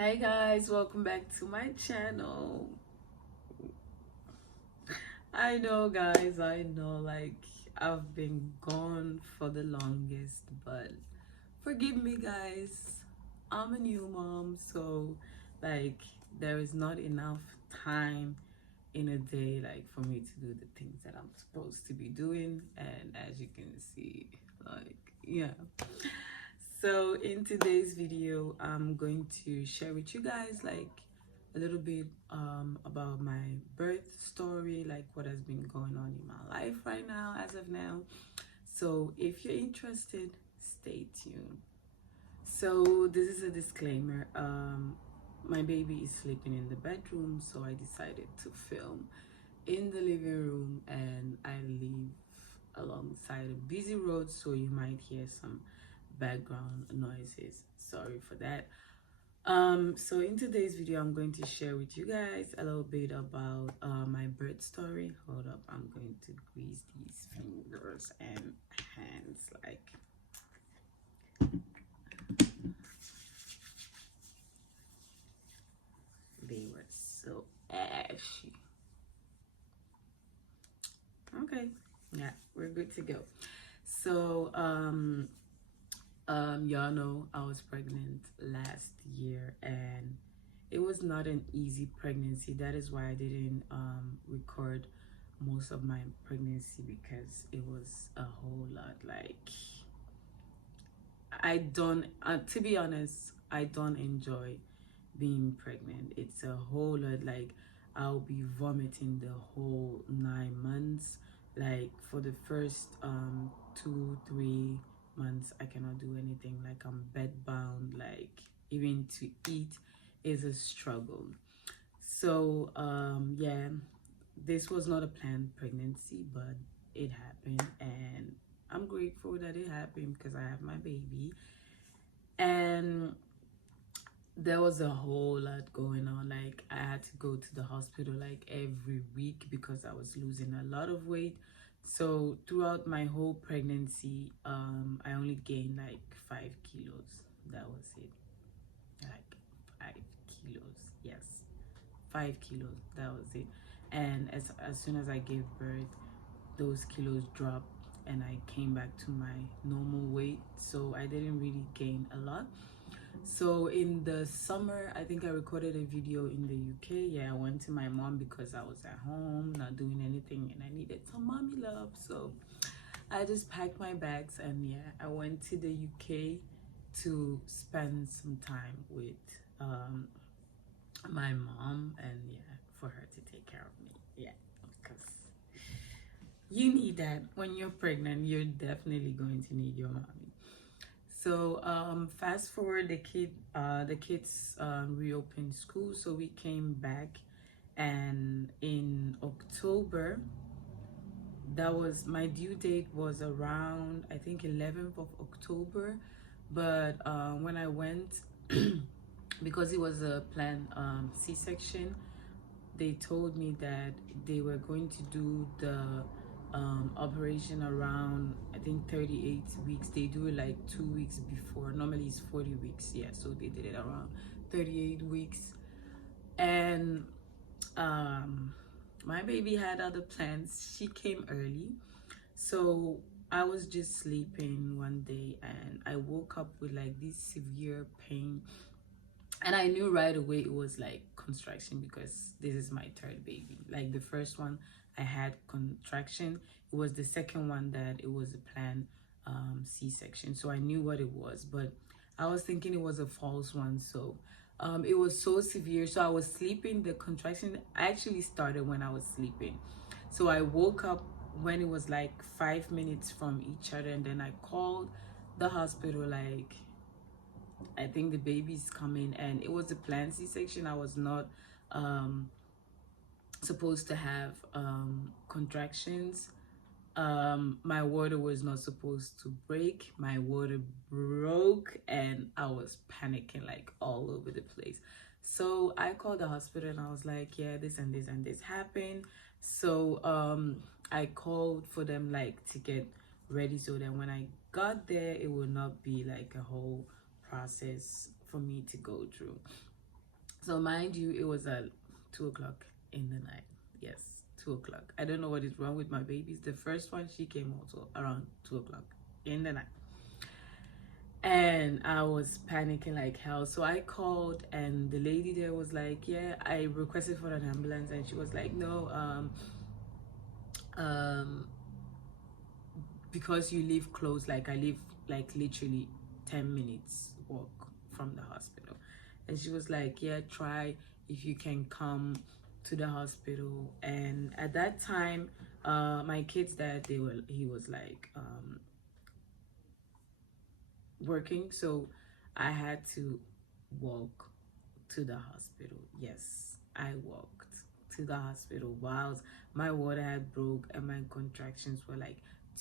Hey guys, welcome back to my channel. I know guys, I know I've been gone for the longest, but forgive me guys. I'm a new mom, so like there is not enough time in a day for me to do the things that I'm supposed to be doing, and as you can see, yeah. So in today's video, I'm going to share with you guys a little bit about my birth story, like what has been going on in my life right now as of now. So if you're interested, stay tuned. So this is a disclaimer. My baby is sleeping in the bedroom, so I decided to film in the living room, and I live alongside a busy road, so you might hear some background noises. Sorry for that. So in today's video, I'm going to share with you guys a little bit about my birth story. Hold up, I'm going to grease these fingers and hands they were so ashy. Okay, yeah, we're good to go. So y'all know I was pregnant last year, and it was not an easy pregnancy. That is why I didn't record most of my pregnancy, because it was a whole lot. I don't to be honest, I don't enjoy being pregnant. It's a whole lot. I'll be vomiting the whole 9 months. Like for the first 2 3 months, I cannot do anything. Like I'm bed bound. Like even to eat is a struggle. So yeah, this was not a planned pregnancy, but it happened, and I'm grateful that it happened because I have my baby. And there was a whole lot going on. Like I had to go to the hospital like every week because I was losing a lot of weight. So throughout my whole pregnancy, I only gained like 5 kilos. That was it. Like 5 kilos. Yes, 5 kilos. That was it. And as soon as I gave birth, those kilos dropped and I came back to my normal weight. So I didn't really gain a lot. So in the summer, I think I recorded a video in the UK. Yeah, I went to my mom because I was at home, not doing anything, and I needed some mommy love. So I just packed my bags, and yeah, I went to the UK to spend some time with my mom, and yeah, for her to take care of me. Yeah, because you need that when you're pregnant. You're definitely going to need your mommy. So fast forward, the kids reopened school, so we came back, and in October, that was my due date was around I think 11th of October, but when I went, because it was a planned C-section, they told me that they were going to do the operation around I think 38 weeks. They do it like 2 weeks before. Normally it's 40 weeks. Yeah, so they did it around 38 weeks. And my baby had other plans. She came early. So I was just sleeping one day and I woke up with like this severe pain, and I knew right away it was like contraction because this is my third baby. Like the first one I had contraction, it was the second one that it was a planned C-section, so I knew what it was, but I was thinking it was a false one. So it was so severe, so I was sleeping. The contraction actually started when I was sleeping, so I woke up when it was like 5 minutes from each other, and then I called the hospital like I think the baby's coming, and it was a planned C-section. I was not supposed to have contractions. My water was not supposed to break. My water broke, and I was panicking like all over the place. So I called the hospital and I was like, yeah, this and this and this happened. So I called for them like to get ready so that when I got there, it would not be like a whole process for me to go through. So mind you, it was at 2 o'clock in the night. Yes, 2 o'clock. I don't know what is wrong with my babies. The first one, she came also around 2 o'clock in the night. And I was panicking like hell. So I called, and the lady there was like, yeah, I requested for an ambulance. And she was like, no, um, because you live close, like I live like literally 10 minutes walk from the hospital. And she was like, yeah, try if you can come to the hospital. And at that time, my kids dad, he was like working, so I had to walk to the hospital. Yes, I walked to the hospital whilst my water had broke and my contractions were like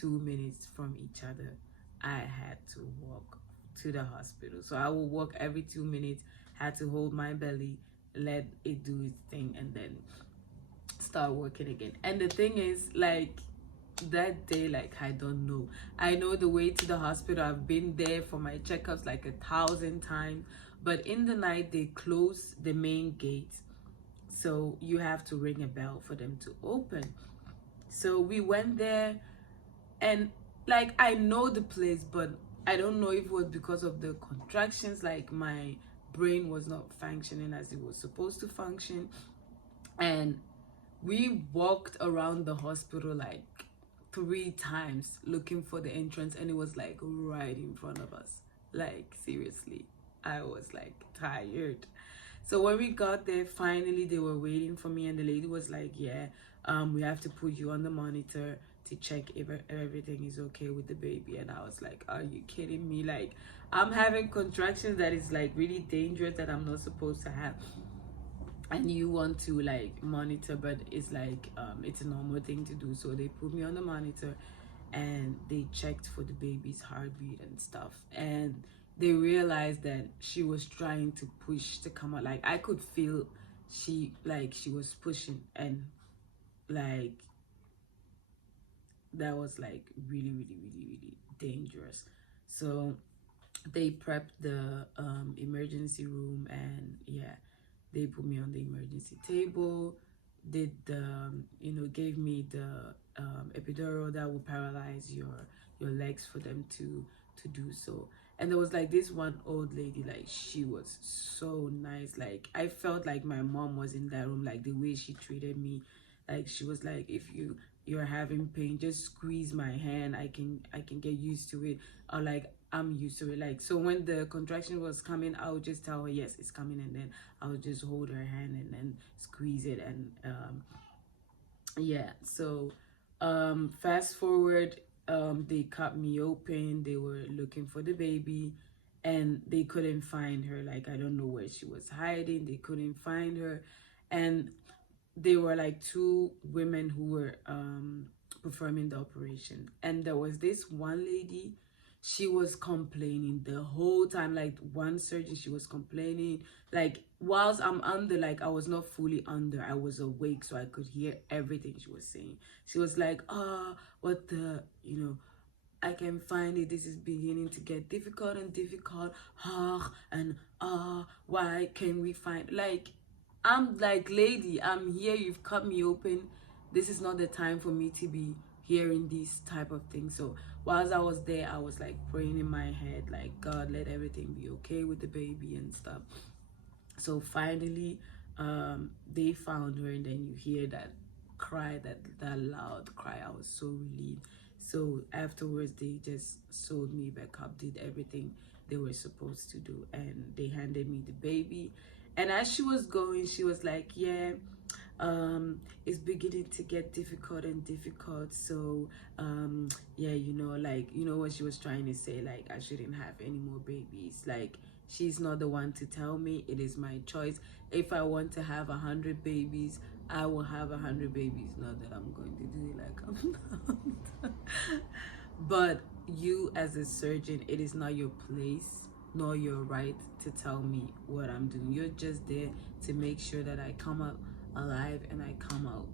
2 minutes from each other. I had to walk to the hospital. So I would walk every 2 minutes, had to hold my belly, let it do its thing, and then start working again. And the thing is, like, that day, like, I don't know, I know the way to the hospital. I've been there for my checkups like 1,000 times, but in the night they close the main gate, so you have to ring a bell for them to open. So we went there, and like, I know the place, but I don't know if it was because of the contractions, like my brain was not functioning as it was supposed to function. And we walked around the hospital like 3 times looking for the entrance, and it was like right in front of us. Like, seriously, I was like tired. So when we got there, finally they were waiting for me, and the lady was like, yeah, we have to put you on the monitor to check if everything is okay with the baby. And I was like, are you kidding me? Like, I'm having contractions that is like really dangerous, that I'm not supposed to have, and you want to like monitor, but it's like it's a normal thing to do. So they put me on the monitor, and they checked for the baby's heartbeat and stuff, and they realized that she was trying to push to come out. Like, I could feel she was pushing, and like, that was like really, really, really, really dangerous. So they prepped the emergency room, and yeah, they put me on the emergency table, did the gave me the epidural that will paralyze your legs for them to do so. And there was like this one old lady, like, she was so nice. Like, I felt like my mom was in that room, like the way she treated me. Like, she was like, if you're having pain, just squeeze my hand, I can get used to it, or like, I'm used to it. Like, so when the contraction was coming, I would just tell her, yes, it's coming, and then I would just hold her hand and then squeeze it. And yeah. So fast forward, they cut me open, they were looking for the baby, and they couldn't find her. Like, I don't know where she was hiding, they couldn't find her. And they were like two women who were performing the operation, and there was this one lady. She was complaining the whole time. Like, one surgeon, she was complaining, like, whilst I'm under, like, I was not fully under, I was awake, so I could hear everything she was saying. She was like, what the, I can find it, this is beginning to get difficult and difficult, and why can we find, like, I'm like, lady, I'm here, you've cut me open, this is not the time for me to be hearing these type of things. So whilst I was there, I was like praying in my head, like, God, let everything be okay with the baby and stuff. So finally, they found her, and then you hear that cry, that loud cry. I was so relieved. So afterwards, they just sewed me back up, did everything they were supposed to do, and they handed me the baby. And as she was going, she was like, yeah, it's beginning to get difficult and difficult. So yeah, like, what she was trying to say, like, I shouldn't have any more babies. Like, she's not the one to tell me, it is my choice. If I want to have 100 babies, I will have 100 babies. Not that I'm going to do it like I'm not. But you, as a surgeon, it is not your place nor your right to tell me what I'm doing. You're just there to make sure that I come out alive and I come out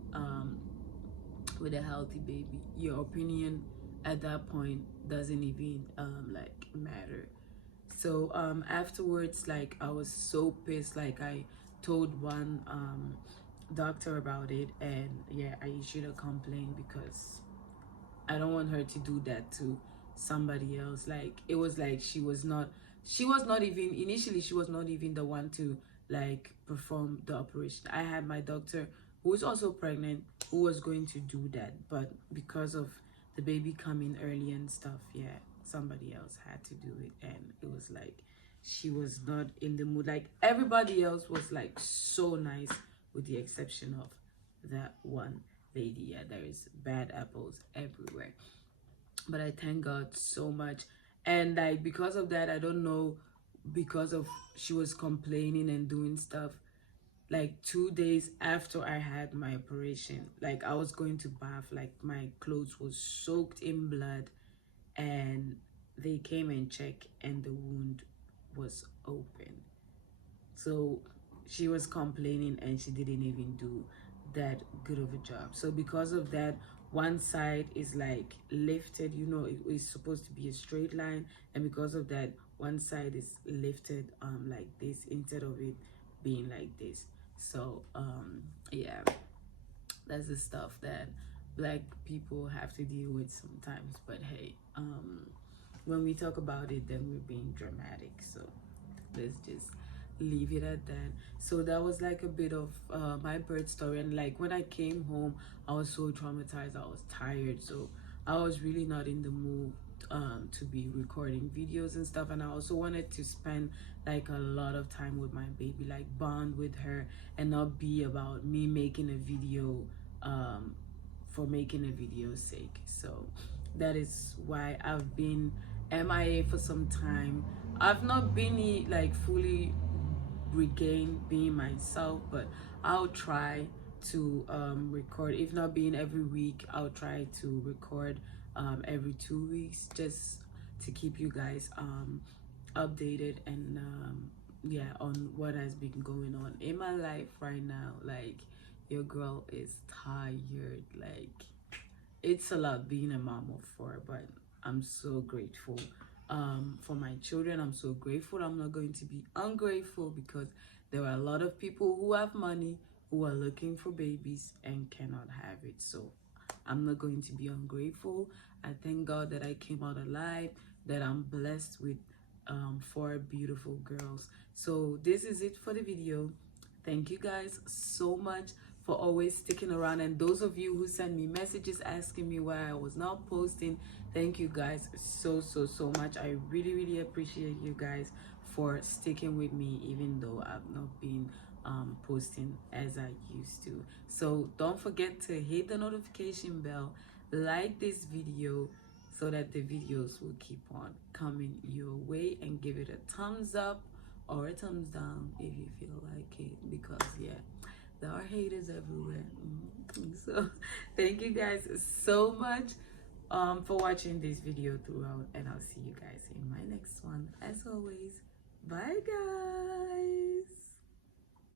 with a healthy baby. Your opinion at that point doesn't even like matter. So afterwards, like, I was so pissed. Like, I told one doctor about it, and yeah, I issued a complaint because I don't want her to do that to somebody else. Like it was like she was not even initially, she was not even the one to like perform the operation. I had my doctor who was also pregnant who was going to do that, but because of the baby coming early and stuff, yeah, somebody else had to do it, and it was like she was not in the mood. Like everybody else was like so nice with the exception of that one lady. Yeah, there is bad apples everywhere, but I thank God so much. And like because of that, I don't know, because of she was complaining and doing stuff, like 2 days after I had my operation, like I was going to bath, like my clothes was soaked in blood, and they came and checked and the wound was open. So she was complaining and she didn't even do that good of a job. So because of that, one side is like lifted, you know, it is supposed to be a straight line, and because of that, one side is lifted like this instead of it being like this. So yeah, that's the stuff that black people have to deal with sometimes. But hey, when we talk about it, then we're being dramatic. So let's just leave it at that. So that was like a bit of my birth story, and like when I came home, I was so traumatized, I was tired, so I was really not in the mood to be recording videos and stuff. And I also wanted to spend like a lot of time with my baby, like bond with her, and not be about me making a video for making a video's sake. So that is why I've been MIA for some time. I've not been like fully regained being myself, but I'll try to record. If not being every week, I'll try to record every 2 weeks, just to keep you guys updated and yeah, on what has been going on in my life right now. Like your girl is tired. Like it's a lot being a mom of four, but I'm so grateful for my children. I'm so grateful. I'm not going to be ungrateful because there are a lot of people who have money who are looking for babies and cannot have it. So I'm not going to be ungrateful. I thank God that I came out alive, that I'm blessed with 4 beautiful girls. So this is it for the video. Thank you guys so much for always sticking around, and those of you who send me messages asking me why I was not posting, thank you guys so much. I really appreciate you guys for sticking with me even though I've not been posting as I used to. So don't forget to hit the notification bell, like this video so that the videos will keep on coming your way, and give it a thumbs up or a thumbs down if you feel like it, because yeah, there are haters everywhere. So thank you guys so much for watching this video throughout, and I'll see you guys in my next one. As always, bye guys.